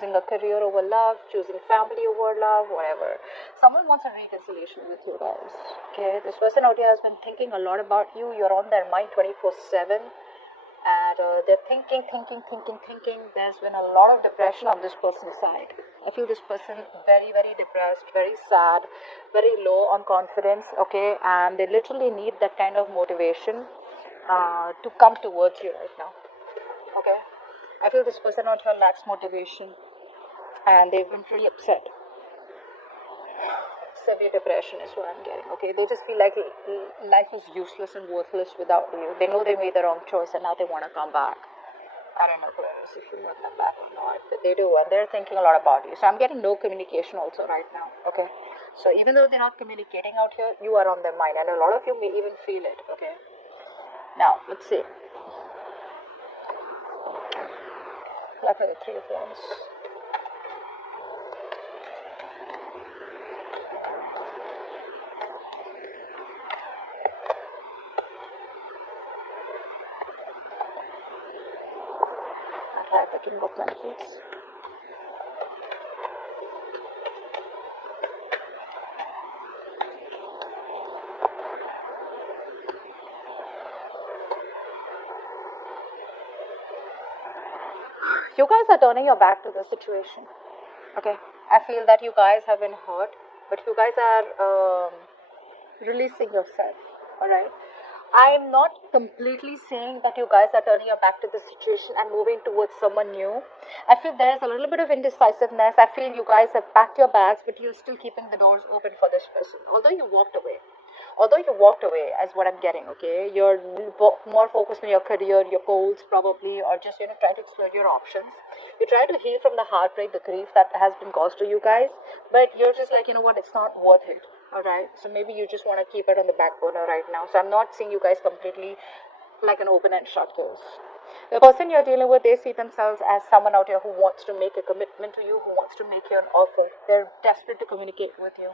choosing a career over love, choosing family over love, whatever. Someone wants a reconciliation with you guys. Okay, this person out here has been thinking a lot about you. You're on their mind 24/7, and they're thinking. There's been a lot of depression on this person's side. I feel this person very, very depressed, very sad, very low on confidence. Okay, and they literally need that kind of motivation to come towards you right now. Okay, I feel this person out here lacks motivation, and they've been pretty upset. Severe depression is what I'm getting. Okay, they just feel like life is useless and worthless without you. They know they made the wrong choice, and now they want to come back. I don't know, Aquarius, if you want them back or not, but they do, and they're thinking a lot about you. So I'm getting no communication also right now. Okay, so even though they're not communicating out here, you are on their mind, and a lot of you may even feel it. Okay, now let's see. Like for the Three of Wands. Like the King of Pentacles. You guys are turning your back to the situation. Okay, I feel that you guys have been hurt, but you guys are releasing yourself. Alright, I'm not completely saying that you guys are turning your back to the situation and moving towards someone new. I feel there's a little bit of indecisiveness. I feel you guys have packed your bags, but you're still keeping the doors open for this person. Although you walked away, as what I'm getting. Okay, you're more focused on your career, your goals, probably, or just trying to explore your options. You're trying to heal from the heartbreak, the grief that has been caused to you guys, but you're just like, what, it's not worth it. Alright, so maybe you just want to keep it on the back burner right now. So I'm not seeing you guys completely like an open and shut case. The person you're dealing with, they see themselves as someone out here who wants to make a commitment to you, who wants to make you an offer. They're desperate to communicate with you.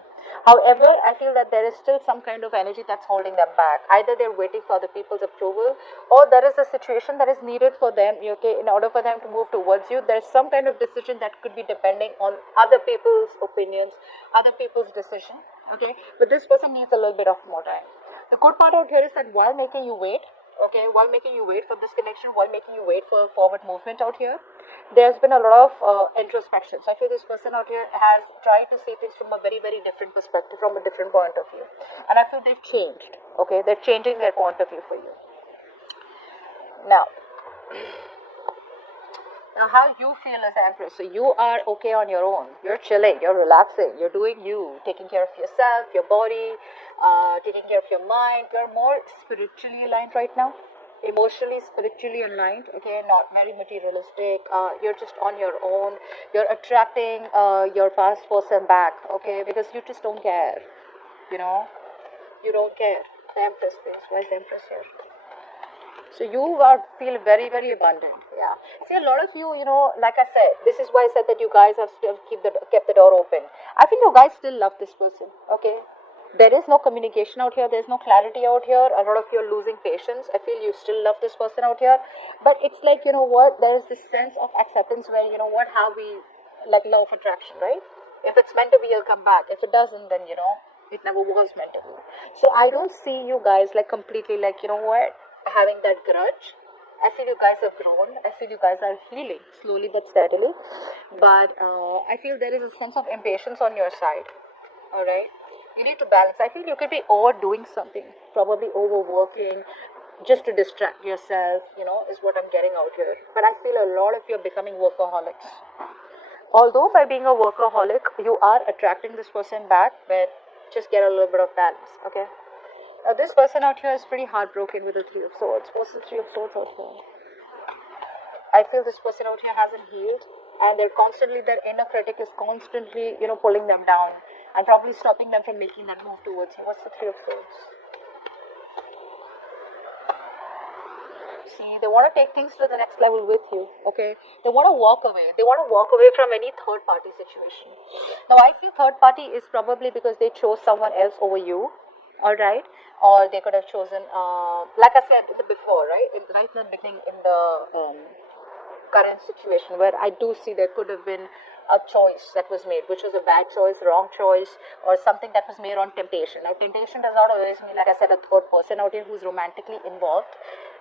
However, I feel that there is still some kind of energy that's holding them back. Either they're waiting for other people's approval, or there is a situation that is needed for them, okay, in order for them to move towards you. There's some kind of decision that could be depending on other people's opinions, other people's decision, okay, but this person needs a little bit of more time. The good part out here is that while making you wait, okay, while making you wait for this connection, while making you wait for forward movement out here, there's been a lot of introspection. So I feel this person out here has tried to see things from a very, very different perspective, from a different point of view, and I feel they've changed. Okay, they're changing their point of view for you now. Now, how you feel as Empress? So you are okay on your own. You're chilling. You're relaxing. You're doing you, taking care of yourself, your body, taking care of your mind. You're more spiritually aligned right now, emotionally, spiritually aligned. Okay, not very materialistic. You're just on your own. You're attracting your past person back. Okay, because you just don't care. You don't care. The Empress things. Why is the Empress here? So you feel very, very abundant. Yeah. See, a lot of you, like I said, this is why I said that you guys have still kept the door open. I think you guys still love this person. Okay. There is no communication out here. There's no clarity out here. A lot of you are losing patience. I feel you still love this person out here. But it's like, what? There is this sense of acceptance where, how we, like law of attraction, right? If it's meant to be, it'll come back. If it doesn't, then, it never was meant to be. So I don't see you guys like completely like, what? Having that grudge. I feel you guys have grown. I feel you guys are healing slowly but steadily. But I feel there is a sense of impatience on your side. Alright? You need to balance. I feel you could be overdoing something. Probably overworking just to distract yourself, is what I'm getting out here. But I feel a lot of you are becoming workaholics. Although by being a workaholic, you are attracting this person back, but just get a little bit of balance. Okay? Now this person out here is pretty heartbroken with the Three of Swords. What's the Three of Swords out here? I feel this person out here hasn't healed, and their inner critic is constantly, pulling them down and probably stopping them from making that move towards you. What's the Three of Swords? See, they want to take things to the next level with you, okay? They want to walk away. They want to walk away from any third-party situation. Now, I feel third party is probably because they chose someone else over you. Alright, or they could have chosen, like I said before, right in the beginning, in the current situation where I do see there could have been a choice that was made, which was a bad choice, wrong choice, or something that was made on temptation. Now, temptation does not always mean, like I said, a third person out here who's romantically involved.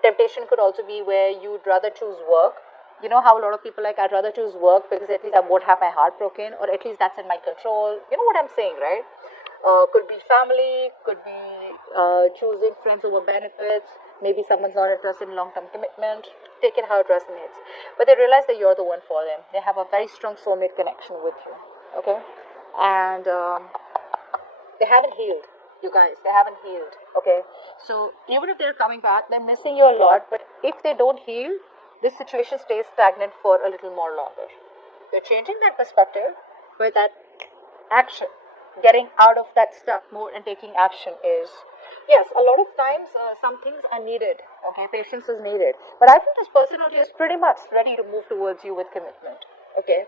Temptation could also be where you'd rather choose work. You know how a lot of people like, I'd rather choose work because at least I won't have my heart broken, or at least that's in my control. You know what I'm saying, right? Could be family, could be choosing friends over benefits. Maybe someone's not interested in long-term commitment. Take it how it resonates. But they realize that you're the one for them. They have a very strong soulmate connection with you. Okay? And they haven't healed. You guys, they haven't healed. Okay? So even if they're coming back, they're missing you a lot. But if they don't heal, this situation stays stagnant for a little more longer. You're changing that perspective, but that action, getting out of that stuck mode and taking action is, yes, a lot of times some things are needed. Okay, patience is needed, but I think this person out here is pretty much ready to move towards you with commitment. Okay,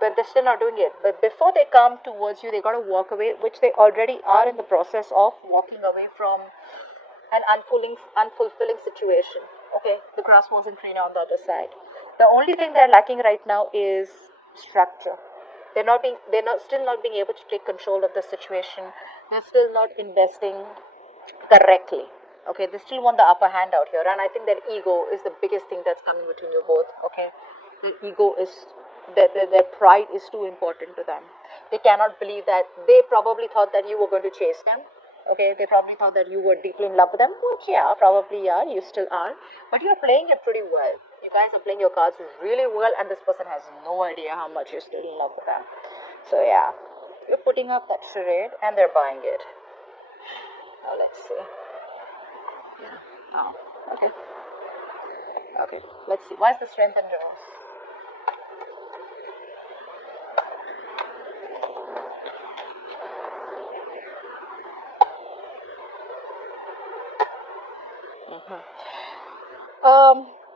but they're still not doing it. But before they come towards you, they got to walk away, which they already are in the process of walking away from an unfulfilling situation. Okay, the grass wasn't greener on the other side. The only thing they're lacking right now is structure. They're not still not being able to take control of the situation. They're still not investing correctly. Okay, they still want the upper hand out here, and I think their ego is the biggest thing that's coming between you both. Okay, their ego is their pride is too important to them. They cannot believe that they probably thought that you were going to chase them. Okay, they probably thought that you were deeply in love with them, which, yeah, probably are, you still are, but you're playing it pretty well. You guys are playing your cards really well, and this person has no idea how much you're still in love with them. So yeah, you're putting up that charade and they're buying it. Now let's see. Yeah. Oh, okay. Okay, let's see. Why is the strength in reverse?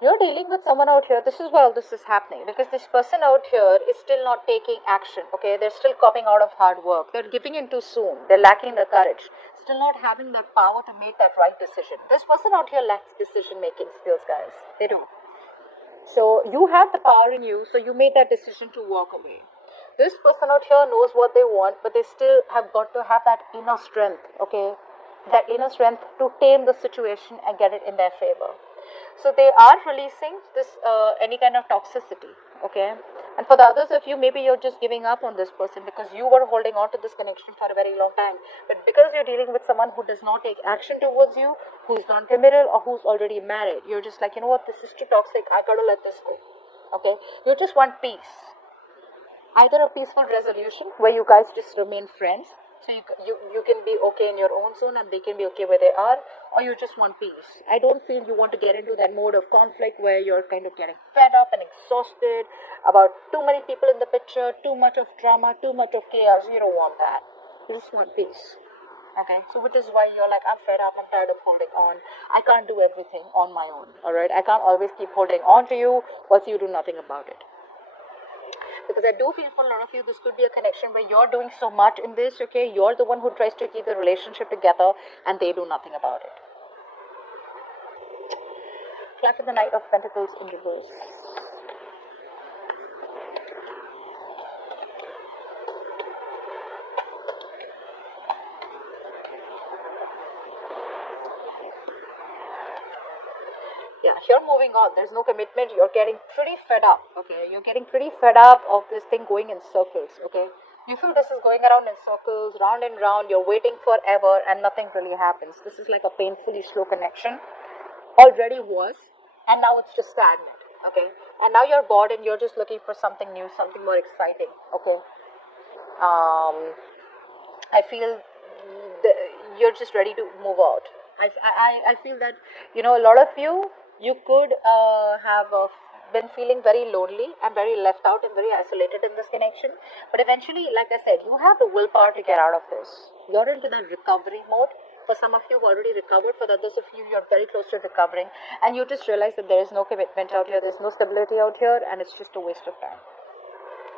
You're dealing with someone out here. This is why all this is happening, because this person out here is still not taking action. Okay, they're still copping out of hard work. They're giving in too soon. They're lacking the courage. Still not having the power to make that right decision. This person out here lacks decision making skills, guys. They do. So you have the power in you. So you made that decision to walk away. This person out here knows what they want, but they still have got to have that inner strength. Okay, that inner strength to tame the situation and get it in their favor. So they are releasing this any kind of toxicity. Okay, and for the others of you, maybe you're just giving up on this person because you were holding on to this connection for a very long time, but because you're dealing with someone who does not take action towards you, who's non-committal or who's already married, you're just like, you know what, this is too toxic, I gotta let this go. Okay, you just want peace, either a peaceful resolution where you guys just remain friends, so you can be okay in your own zone and they can be okay where they are, or you just want peace. I don't feel you want to get into that mode of conflict where you're kind of getting fed up and exhausted about too many people in the picture, too much of drama, too much of chaos. You don't want that. You just want peace. Okay, so which is why you're like, I'm fed up, I'm tired of holding on, I can't do everything on my own. All right, I can't always keep holding on to you whilst you do nothing about it. Because I do feel for a lot of you, this could be a connection where you're doing so much in this. Okay, you're the one who tries to keep the relationship together and they do nothing about it. Clap for the Knight of Pentacles in reverse. Yeah, you're moving on. There's no commitment. You're getting pretty fed up. Okay, you're getting pretty fed up of this thing going in circles. Okay, you feel this is going around in circles, round and round. You're waiting forever and nothing really happens. This is like a painfully slow connection. Already was, and now it's just stagnant. Okay, and now you're bored and you're just looking for something new, something more exciting. Okay, I feel you're just ready to move out. I feel that, you know, a lot of you could have been feeling very lonely and very left out and very isolated in this connection. But eventually, like I said, you have the willpower to get out of this. You're into that recovery mode. For some of you, you've already recovered. For the others of you, you're very close to recovering. And you just realize that there is no commitment out here, there's no stability out here, and it's just a waste of time.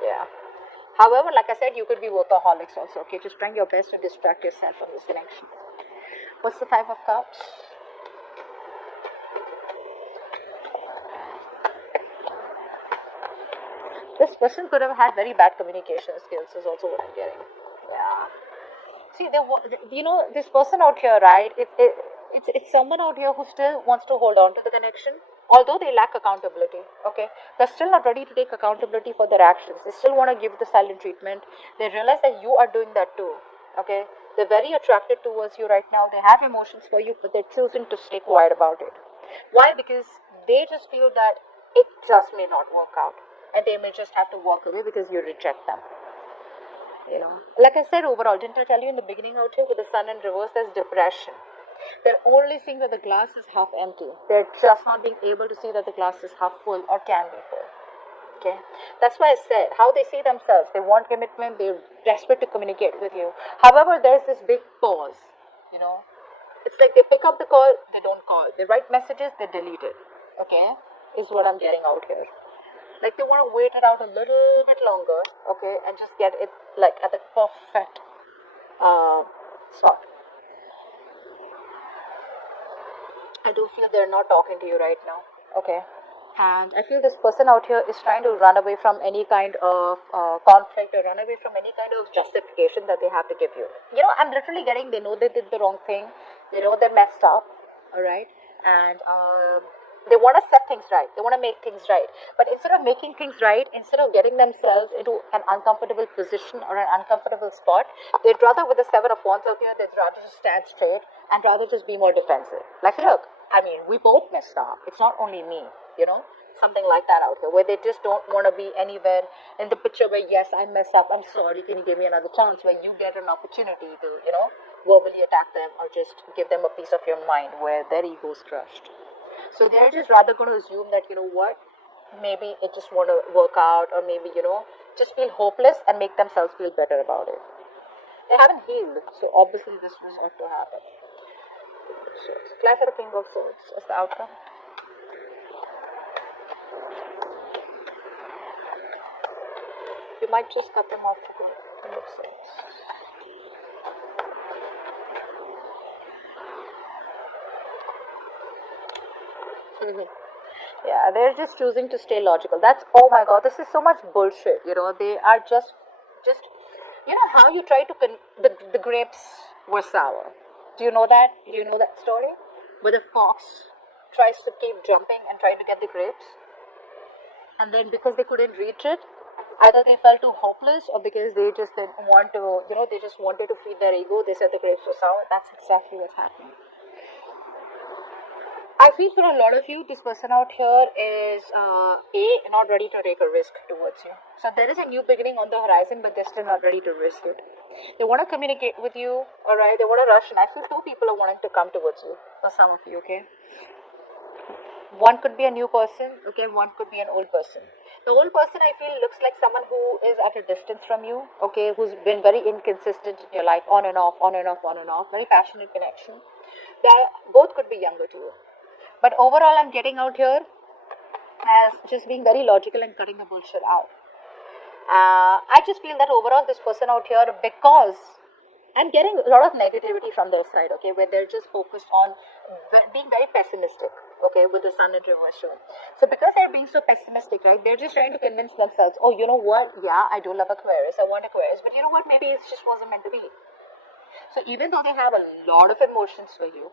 Yeah. However, like I said, you could be workaholics also. Okay, just trying your best to distract yourself from this connection. What's the Five of Cups? this person could have had very bad communication skills is also what I'm getting. Yeah. See, this person out here, right? It's someone out here who still wants to hold on to the connection, although they lack accountability. Okay, they're still not ready to take accountability for their actions. They still want to give the silent treatment. They realize that you are doing that too. Okay, they're very attracted towards you right now. They have emotions for you, but they're choosing to stay quiet about it. Why? Because they just feel that it just may not work out, and they may just have to walk away because you reject them. Like I said, overall, didn't I tell you in the beginning out here with the sun in reverse, there's depression. They're only seeing that the glass is half empty. They're just not being able to see that the glass is half full or can be full. Okay, that's why I said how they see themselves. They want commitment. They're desperate to communicate with you. However, there's this big pause. It's like they pick up the call, they don't call. They write messages, they delete it. Okay, is what I'm getting out here. Like they want to wait it out a little bit longer, okay, and just get it like at the perfect spot. I do feel they're not talking to you right now, okay, and I feel this person out here is trying to run away from any kind of conflict or run away from any kind of justification that they have to give you. I'm literally getting they know they did the wrong thing, they know they're messed up, all right, and they want to set things right. They want to make things right. But instead of making things right, instead of getting themselves into an uncomfortable position or an uncomfortable spot, they'd rather, with the Seven of Wands out here, they'd rather just stand straight and rather just be more defensive. Like, look, we both messed up. It's not only me, something like that out here, where they just don't want to be anywhere in the picture where, yes, I messed up, I'm sorry, can you give me another chance, where you get an opportunity to, verbally attack them or just give them a piece of your mind where their ego is crushed. So they're just rather going to assume that, what, maybe it just won't work out, or maybe, just feel hopeless and make themselves feel better about it. They haven't healed, so obviously this was not to happen. So, Clash of the King of Swords is the outcome. You might just cut them off for good. King of Swords. Yeah, they're just choosing to stay logical. That's, oh my god, this is so much bullshit. They are just how you try to the grapes were sour. Do you know that? Do you know that story? Where the fox tries to keep jumping and trying to get the grapes, and then because they couldn't reach it, either they felt too hopeless or because they just didn't want to, they just wanted to feed their ego. They said the grapes were sour. That's exactly what's happening. I feel for a lot of you, this person out here is not ready to take a risk towards you. So there is a new beginning on the horizon, but they're still not ready to risk it. They want to communicate with you, alright? They want to rush, and I feel two people are wanting to come towards you, for some of you, okay? One could be a new person, okay? One could be an old person. The old person, I feel, looks like someone who is at a distance from you, okay? Who's been very inconsistent in your life, on and off, on and off, on and off. Very passionate connection. They both could be younger to you. But overall, I'm getting out here as just being very logical and cutting the bullshit out. I just feel that overall, this person out here, because I'm getting a lot of negativity from their side, okay, where they're just focused on being very pessimistic, okay, with the sun in reverse. So because they're being so pessimistic, right, they're just trying to convince themselves, oh, you know what, yeah, I do love Aquarius, I want Aquarius, but you know what, maybe it just wasn't meant to be. So even though they have a lot of emotions for you,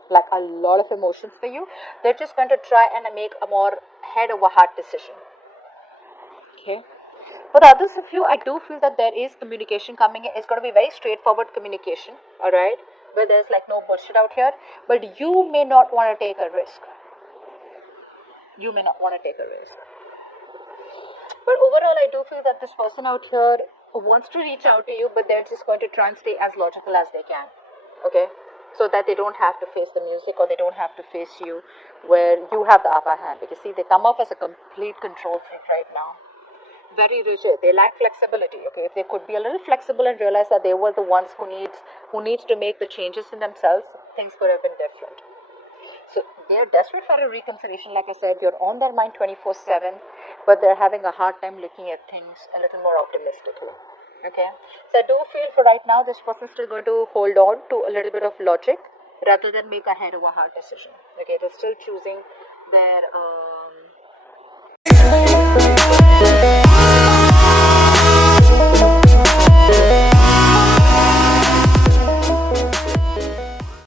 they're just going to try and make a more head over heart decision. Okay. For the others of you, I do feel that there is communication coming in. It's going to be very straightforward communication, alright, where there's like no bullshit out here. But you may not want to take a risk. But overall, I do feel that this person out here wants to reach out to you, but they're just going to try and stay as logical as they can, okay, so that they don't have to face the music, or they don't have to face you where you have the upper hand. Because see, they come off as a complete control freak right now, very rigid. They lack flexibility, okay. If they could be a little flexible and realize that they were the ones who needs to make the changes in themselves, things could have been different. So they're desperate for a reconciliation. Like I said, you're on their mind 24/7, but they're having a hard time looking at things a little more optimistically. Okay, so I do feel for right now, this person's still going to hold on to a little bit of logic rather than make a head over heart decision. Okay, they're still choosing their